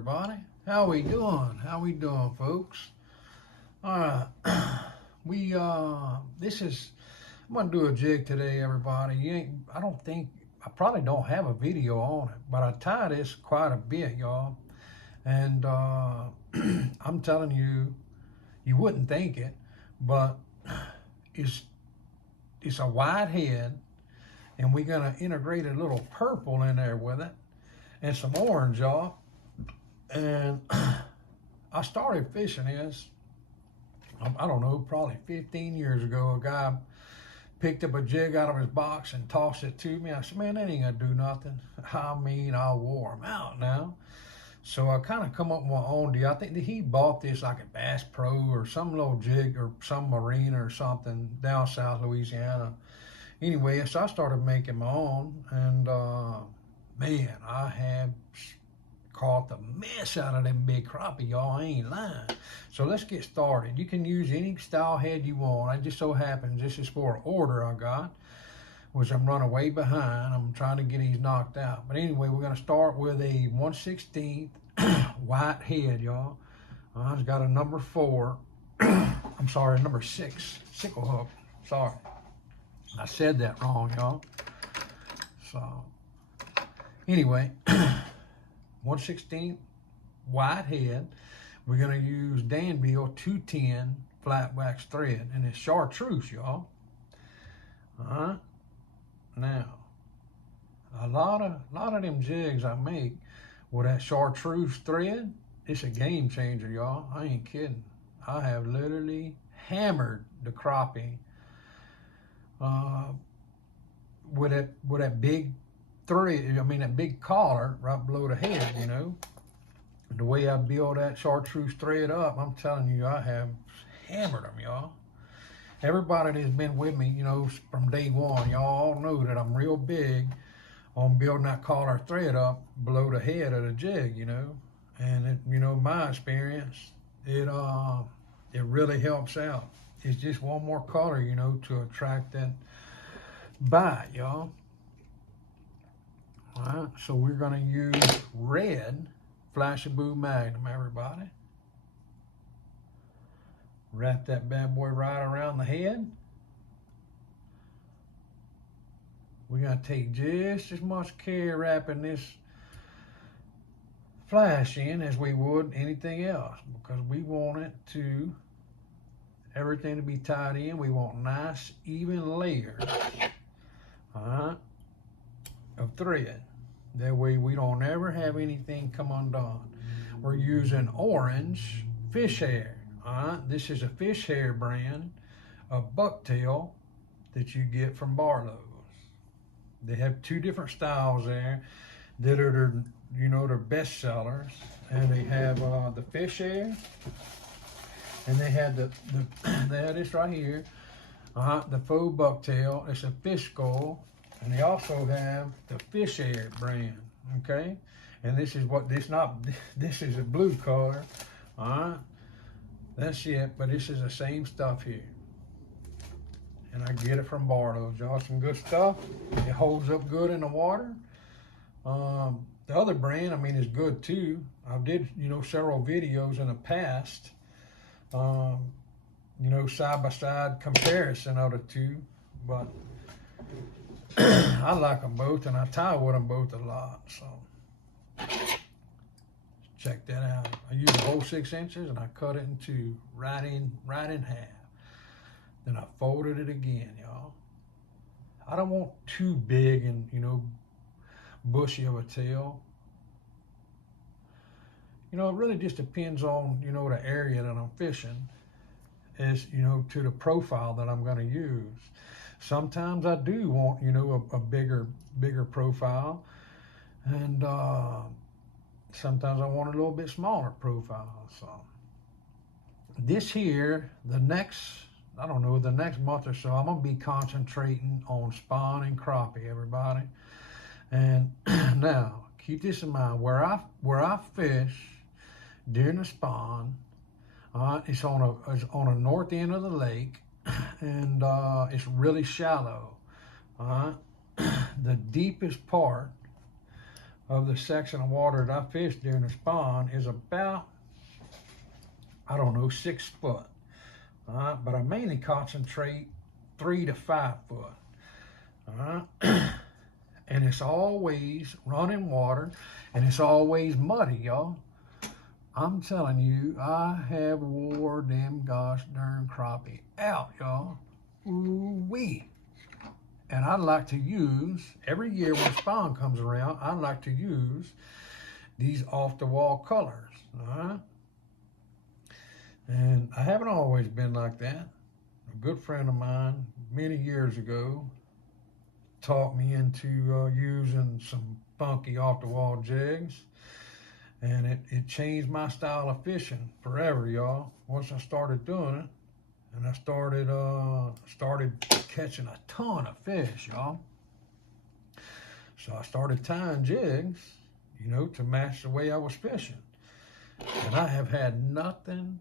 everybody. How we doing? How we doing, folks? All right. I'm gonna do a jig today, everybody. I probably don't have a video on it, but I tie this quite a bit, y'all. And I'm telling you, you wouldn't think it, but it's it's a wide head, and we're gonna integrate a little purple in there with it, and some orange, y'all. And I started fishing this, I don't know, probably 15 years ago. A guy picked up a jig out of his box and tossed it to me. I said, man, that ain't gonna do nothing. I wore him out now. So I kind of come up with my own deal. I think that he bought this like at Bass Pro or some little jig or some marina or something down South Louisiana. Anyway, so I started making my own, and man, I have caught the mess out of them big crappie, y'all. I ain't lying. So let's get started. You can use any style head you want. It just so happens this is for an order I got, which I'm running way behind. I'm trying to get these knocked out. But anyway, we're going to start with a 1/16 white head, y'all. It's got a number 4. I'm sorry, number 6 sickle hook. Sorry. I said that wrong, y'all. So, anyway, 1/16 white head. We're going to use Danville 210 flat wax thread, and it's chartreuse, y'all. Now, a lot of them jigs I make with that chartreuse thread, it's a game changer, y'all. I ain't kidding. I have literally hammered the crappie with that big thread. I mean, that big collar right below the head, you know. The way I build that chartreuse thread up, I'm telling you, I have hammered them, y'all. Everybody that's been with me, you know, from day one, y'all all know that I'm real big on building that collar thread up below the head of the jig, you know. And it, you know, my experience, it really helps out. It's just one more color, you know, to attract that bite, y'all. All right, so we're gonna use red Flashaboo Magnum, everybody. Wrap that bad boy right around the head. We're gonna take just as much care wrapping this flash in as we would anything else, because we want it to, everything to be tied in. We want nice, even layers, of thread. That way we don't ever have anything come undone. We're using orange fish hair. This is a fish hair brand of bucktail that you get from Barlow's. They have 2 different styles there that are their, you know, their best sellers. And they have the fish hair, and they have they have this right here, the faux bucktail. It's a fish skull. And they also have the fish hair brand, okay? And this is this is a blue color, That's it, but this is the same stuff here. And I get it from Barlow's, y'all. Some good stuff. It holds up good in the water. The other brand, I mean, is good too. I did, you know, several videos in the past, you know, side-by-side comparison of the two, but I like them both, and I tie with them both a lot, so check that out. I use a whole 6 inches, and I cut it into right in half. Then I folded it again, y'all. I don't want too big and, you know, bushy of a tail. You know, it really just depends on, you know, the area that I'm fishing, as, you know, to the profile that I'm going to use. Sometimes I do want, you know, a bigger profile, and sometimes I want a little bit smaller profile. So this here, the next month or so, I'm gonna be concentrating on spawn and crappie, everybody. And now keep this in mind, where I fish during the spawn, it's on a north end of the lake. And it's really shallow. The deepest part of the section of water that I fish during the spawn is about, I don't know, 6 foot. But I mainly concentrate 3 to 5 foot. And it's always running water, and it's always muddy, y'all. I'm telling you, I have wore them gosh darn crappie out, y'all. Ooh-wee. And I like to use, every year when spawn comes around, I like to use these off-the-wall colors. And I haven't always been like that. A good friend of mine, many years ago, taught me into using some funky off-the-wall jigs. And it changed my style of fishing forever, y'all. Once I started doing it, and I started catching a ton of fish, y'all. So I started tying jigs, you know, to match the way I was fishing. And I have had nothing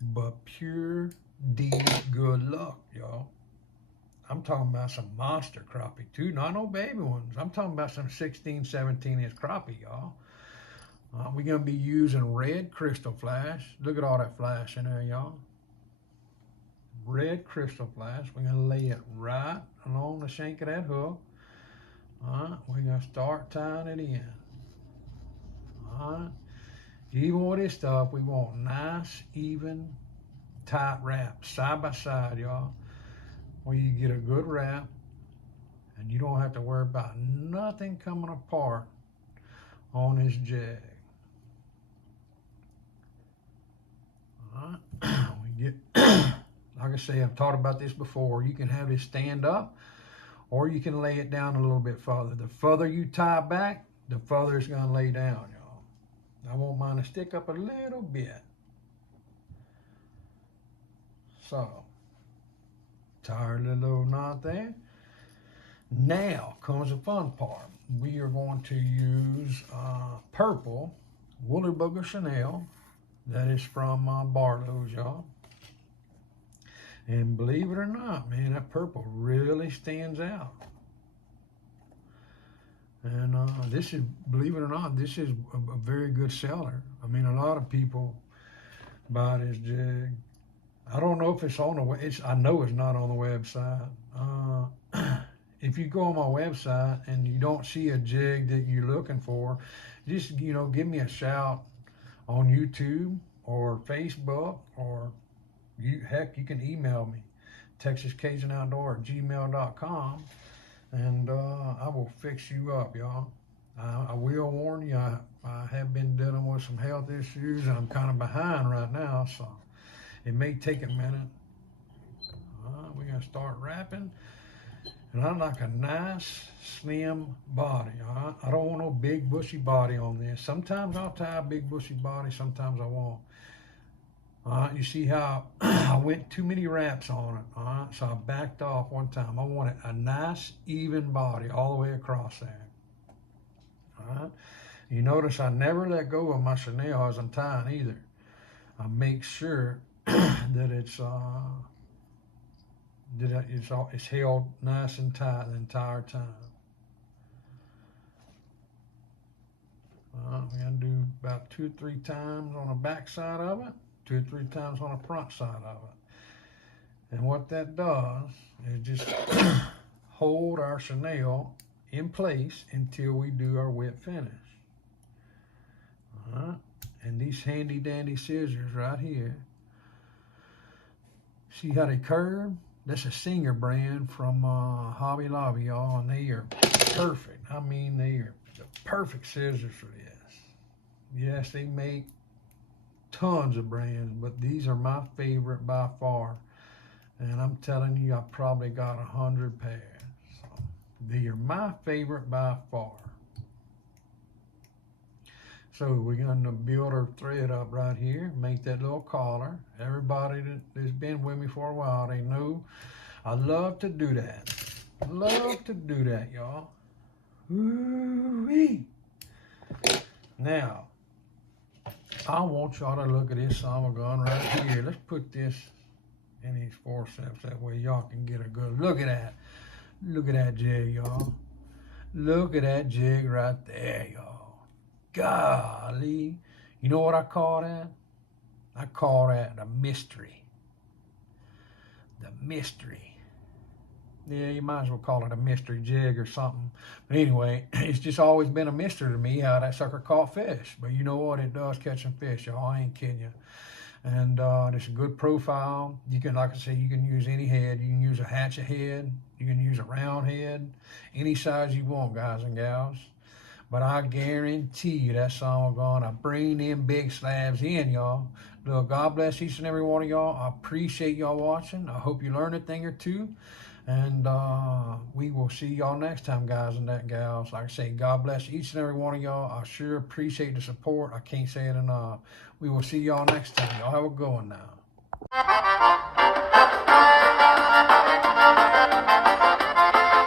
but pure, deep, good luck, y'all. I'm talking about some monster crappie too, not no baby ones. I'm talking about some 16, 17-inch crappie, y'all. We're gonna be using red crystal flash. Look at all that flash in there, y'all. Red crystal flash. We're gonna lay it right along the shank of that hook. We're gonna start tying it in. Even with this stuff, we want nice, even, tight wraps, side by side, y'all, where you get a good wrap, and you don't have to worry about nothing coming apart on this jig. We get, like I say, I've talked about this before. You can have it stand up, or you can lay it down a little bit further. The further you tie back, the further it's gonna lay down, y'all. I want mine to stick up a little bit. So, tie our little knot there. Now comes the fun part. We are going to use purple Woolly Booger Chanel. That is from Barlow's, y'all. And believe it or not, man, that purple really stands out. And this is, believe it or not, this is a very good seller. I mean, a lot of people buy this jig. I don't know if it's on the web. I know it's not on the website. If you go on my website and you don't see a jig that you're looking for, just, you know, give me a shout on YouTube or Facebook, or heck, you can email me, texascajunOutdoor@gmail.com, and I will fix you up, y'all. I will warn you, I have been dealing with some health issues, and I'm kind of behind right now, so it may take a minute. We're gonna start wrapping. And I like a nice, slim body. I don't want no big, bushy body on this. Sometimes I'll tie a big, bushy body. Sometimes I won't. You see how I went too many wraps on it. So I backed off one time. I wanted a nice, even body all the way across there. You notice I never let go of my Chanel as I'm tying either. I make sure that it's held nice and tight the entire time. We're gonna do about 2 or 3 times on the back side of it, 2 or 3 times on the front side of it. And what that does is just hold our Chanel in place until we do our wet finish. And these handy dandy scissors right here, see how they curve? That's a Singer brand from Hobby Lobby, y'all, and they are perfect. I mean, they are the perfect scissors for this. Yes, they make tons of brands, but these are my favorite by far. And I'm telling you, I probably got 100 pairs. So they are my favorite by far. So we're going to build our thread up right here, make that little collar. Everybody that's been with me for a while, they know I love to do that. Love to do that, y'all. Woo-wee. Now, I want y'all to look at this summer gun right here. Let's put this in these forceps. That way y'all can get a good look at that. Look at that jig, y'all. Look at that jig right there, y'all. Golly. You know what I call that? I call that a mystery. The mystery. Yeah, you might as well call it a mystery jig or something. But anyway, it's just always been a mystery to me how that sucker caught fish. But you know what? It does catch some fish, y'all. I ain't kidding you. And it's a good profile. You can, like I say, you can use any head. You can use a hatchet head. You can use a round head. Any size you want, guys and gals. But I guarantee you that song gonna bring them big slabs in, y'all. Look, God bless each and every one of y'all. I appreciate y'all watching. I hope you learned a thing or two. And we will see y'all next time, guys and that gals. Like I say, God bless each and every one of y'all. I sure appreciate the support. I can't say it enough. We will see y'all next time. Y'all have a good one now.